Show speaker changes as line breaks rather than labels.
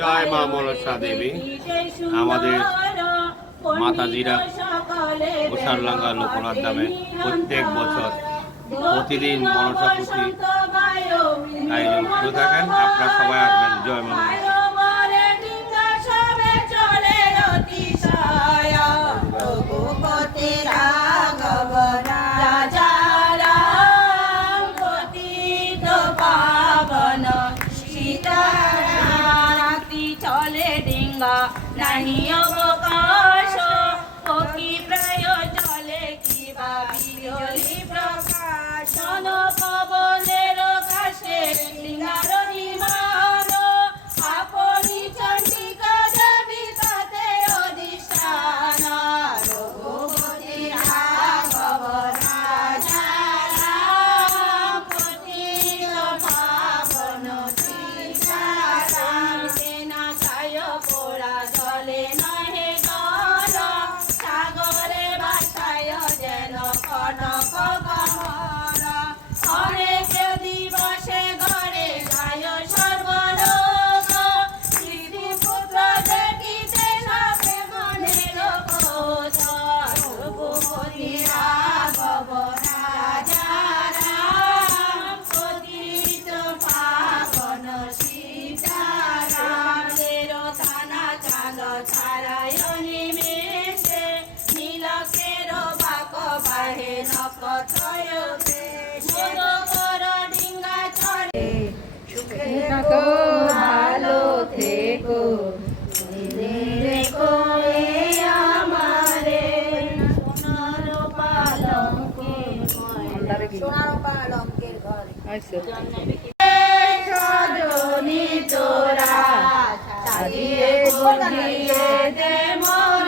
জয় মা মনসা দেবী। আমাদের মাতাজিরা ঘোষারলাঙ্গা লোকনাথ নামে প্রত্যেক বছর প্রতিদিন মনসা পুঁথি আয়োজন করে থাকেন। আপনারা সবাই আসবেন। জয় মা
নাহি অবকাশ ও কি প্রায় চলে কি বা বিজলি প্রকাশ? পবনের
তো ভালো থেকো।
রেখো আমারে সোনার পালঙ্কে
সোনার পালঙ্কের ঘরে
সজনি তোরা সাজিয়ে গুজিয়ে দে মন।